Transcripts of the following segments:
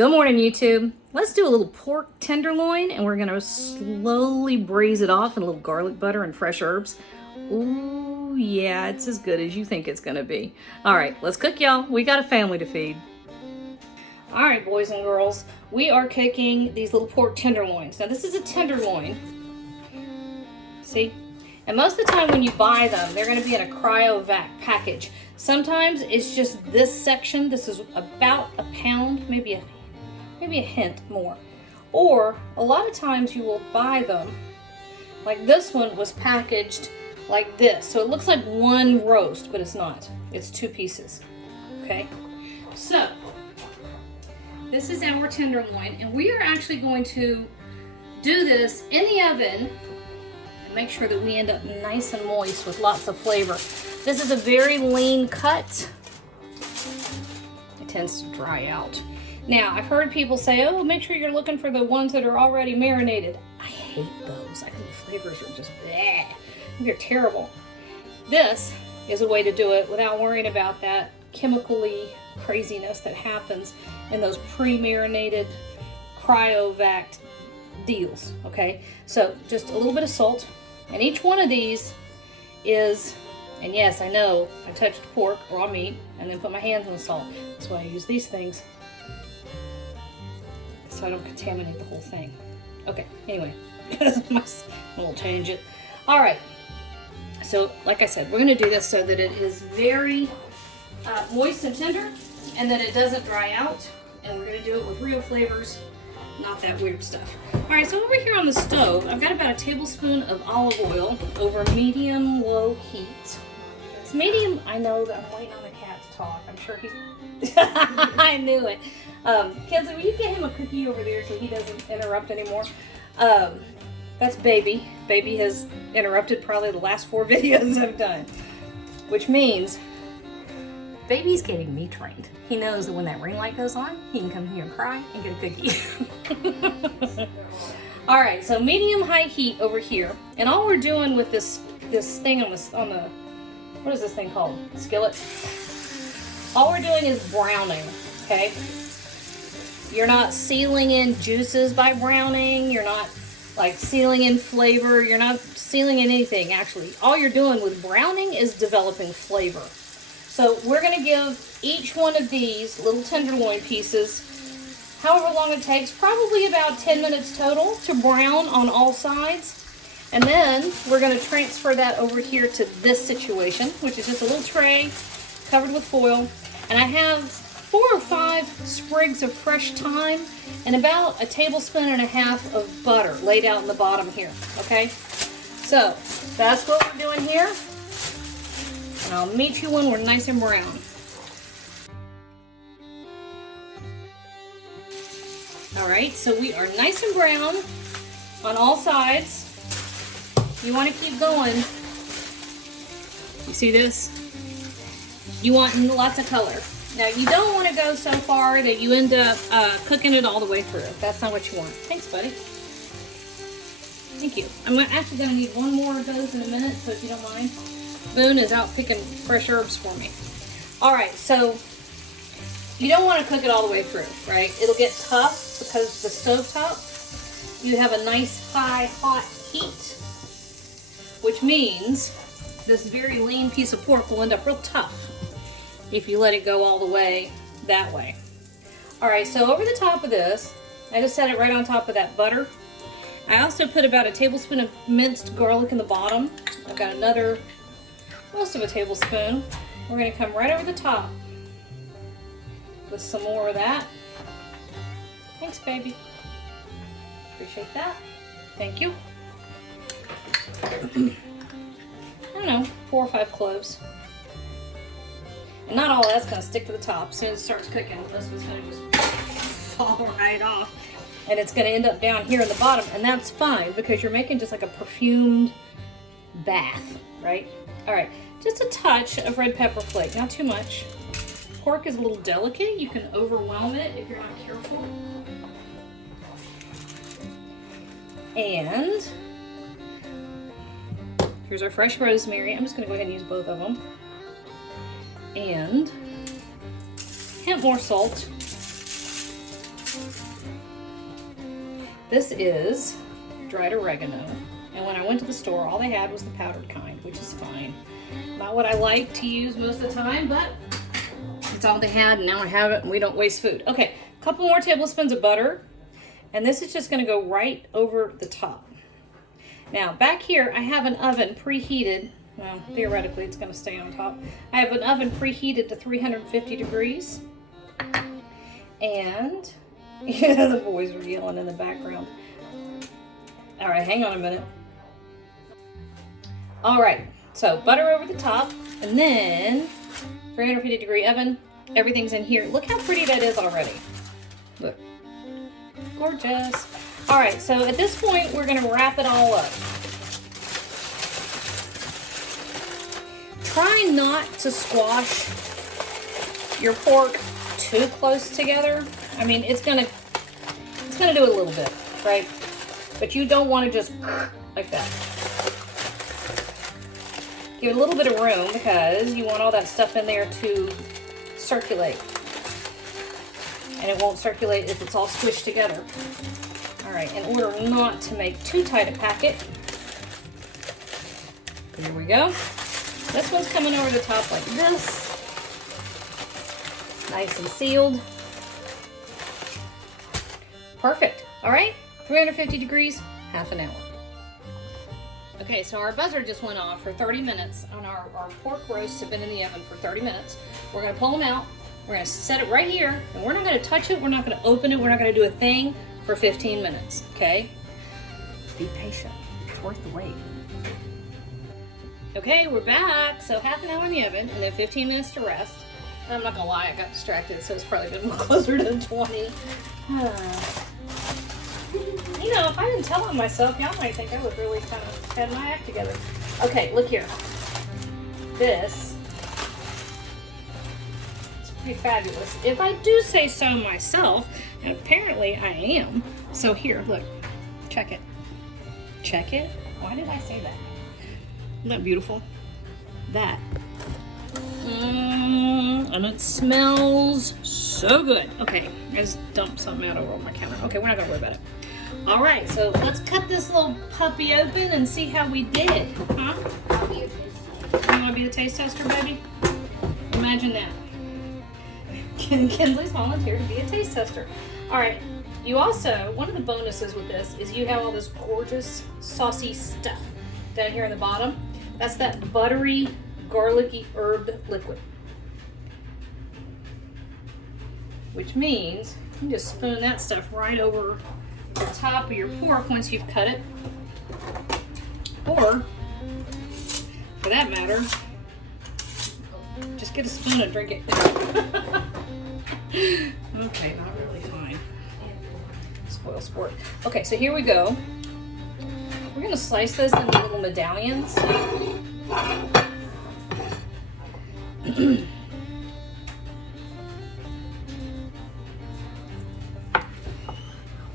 Good morning, YouTube. Let's do a little pork tenderloin, and we're gonna slowly braise it off in a little garlic butter and fresh herbs. Ooh, yeah, it's as good as you think it's gonna be. All right, let's cook, y'all. We got a family to feed. All right, boys and girls, we are cooking these little pork tenderloins. Now, this is a tenderloin. See? And most of the time when you buy them, they're gonna be in a cryovac package. Sometimes it's just this section. This is about a pound, maybe a hint more. Or a lot of times you will buy them, like this one was packaged like this. So it looks like one roast, but it's not. It's two pieces, okay? So this is our tenderloin, and we are actually going to do this in the oven and make sure that we end up nice and moist with lots of flavor. This is a very lean cut. It tends to dry out. Now, I've heard people say, oh, make sure you're looking for the ones that are already marinated. I hate those. I think the flavors are just bleh. They're terrible. This is a way to do it without worrying about that chemically craziness that happens in those pre-marinated cryovac deals, okay? So just a little bit of salt, and each one of these is, and yes, I know, I touched pork, raw meat, and then put my hands on the salt. That's why I use these things, so I don't contaminate the whole thing. Okay, anyway, my little tangent. All right, so like I said, we're gonna do this so that it is very moist and tender, and that it doesn't dry out, and we're gonna do it with real flavors, not that weird stuff. All right, so over here on the stove, I've got about a tablespoon of olive oil over medium-low heat. It's medium. I know that I'm waiting on the cat to talk. I'm sure he's, I knew it. Kids, will you get him a cookie over there so he doesn't interrupt anymore? That's Baby. Baby has interrupted probably the last 4 videos I've done, which means Baby's getting me trained. He knows that when that ring light goes on, he can come here and cry and get a cookie. All right, so medium-high heat over here, and all we're doing with this thing on the what is this thing called? Skillet. All we're doing is browning. Okay. You're not sealing in juices by browning. You're not like sealing in flavor. You're not sealing in anything, actually. All you're doing with browning is developing flavor. So we're going to give each one of these little tenderloin pieces however long it takes, probably about 10 minutes total to brown on all sides. And then we're going to transfer that over here to this situation, which is just a little tray covered with foil. And I have 4 or 5 sprigs of fresh thyme and about a tablespoon and a half of butter laid out in the bottom here, okay? So that's what we're doing here. And I'll meet you when we're nice and brown. All right, so we are nice and brown on all sides. You want to keep going. You see this? You want lots of color. Now, you don't want to go so far that you end up cooking it all the way through. That's not what you want. Thanks, buddy. Thank you. I'm actually going to need one more of those in a minute, so if you don't mind. Boone is out picking fresh herbs for me. All right, so you don't want to cook it all the way through, right? It'll get tough because the stovetop, you have a nice high hot heat, which means this very lean piece of pork will end up real tough if you let it go all the way that way. All right, so over the top of this, I just set it right on top of that butter. I also put about a tablespoon of minced garlic in the bottom. I've got another, most of a tablespoon. We're gonna come right over the top with some more of that. Thanks, baby. Appreciate that. Thank you. I don't know, 4 or 5 cloves. And not all that's gonna stick to the top. As soon as it starts cooking, this one's gonna just fall right off. And it's gonna end up down here in the bottom, and that's fine because you're making just like a perfumed bath, right? All right, just a touch of red pepper flake, not too much. Pork is a little delicate. You can overwhelm it if you're not careful. And here's our fresh rosemary. I'm just gonna go ahead and use both of them. And a hint more salt. This is dried oregano. And when I went to the store, all they had was the powdered kind, which is fine. Not what I like to use most of the time, but it's all they had, and now I have it, and we don't waste food. Okay, a couple more tablespoons of butter, and this is just gonna go right over the top. Now, back here, I have an oven preheated. Well, theoretically, it's gonna stay on top. I have an oven preheated to 350 degrees. And, yeah, the boys are yelling in the background. All right, hang on a minute. All right, so butter over the top, and then 350 degree oven. Everything's in here. Look how pretty that is already. Look, gorgeous. All right, so at this point, we're gonna wrap it all up. Try not to squash your pork too close together. I mean, it's gonna do a little bit, right? But you don't want to just like that. Give it a little bit of room because you want all that stuff in there to circulate. And it won't circulate if it's all squished together. All right, in order not to make too tight a packet, here we go. This one's coming over the top like this. Nice and sealed. Perfect. All right, 350 degrees, half an hour. Okay, so our buzzer just went off for 30 minutes, and our pork roasts have been in the oven for 30 minutes. We're gonna pull them out. We're gonna set it right here, and we're not gonna touch it. We're not gonna open it. We're not gonna do a thing for 15 minutes, okay? Be patient, it's worth the wait. Okay, we're back. So half an hour in the oven, and then 15 minutes to rest. I'm not gonna lie, I got distracted, so it's probably been closer to 20. You know, if I didn't tell on myself, y'all might think I was really kind of had my act together. Okay, look here. This is pretty fabulous. If I do say so myself, and apparently I am. So here, look, check it. Check it? Why did I say that? Isn't that beautiful? That. And it smells so good. Okay, I just dumped something out over on my counter. Okay, we're not gonna worry about it. All right, so let's cut this little puppy open and see how we did, huh? You wanna be the taste tester, baby? Imagine that. Kinsley's volunteered to be a taste tester. All right, you also, one of the bonuses with this is you have all this gorgeous saucy stuff down here in the bottom. That's that buttery, garlicky herb liquid. Which means you can just spoon that stuff right over the top of your pork once you've cut it. Or, for that matter, just get a spoon and drink it. Okay, not really fine. Spoil sport. Okay, so here we go. We're gonna slice this into little medallions.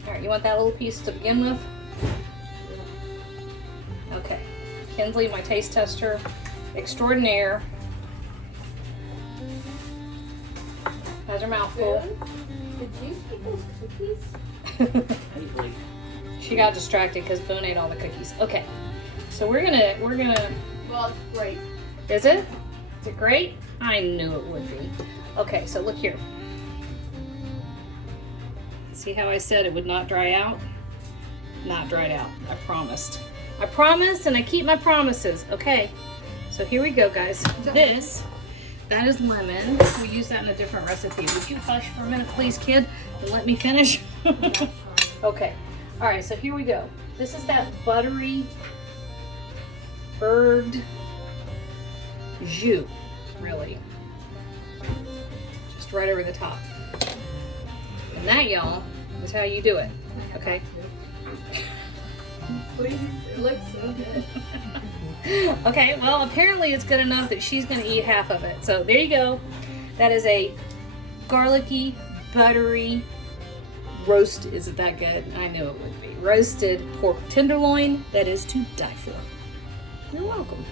Alright, you want that little piece to begin with? Okay. Kinsley, my taste tester extraordinaire, has her mouth full. Did you eat those cookies? She got distracted because Boone ate all the cookies. Okay. So we're gonna Well, it's great. Is it? Is it great? I knew it would be. Okay, so look here. See how I said it would not dry out? Not dried out. I promised. I promised and I keep my promises. Okay. So here we go, guys. That is lemon. We use that in a different recipe. Would you hush for a minute, please, kid, and let me finish? Okay. All right, so here we go. This is that buttery, herbed jus, really. Just right over the top. And that, y'all, is how you do it, okay? Please, it looks so good. Okay, well, apparently it's good enough that she's gonna eat half of it. So there you go. That is a garlicky, buttery roast. Is it that good? I knew it would be. Roasted pork tenderloin that is to die for. You're welcome.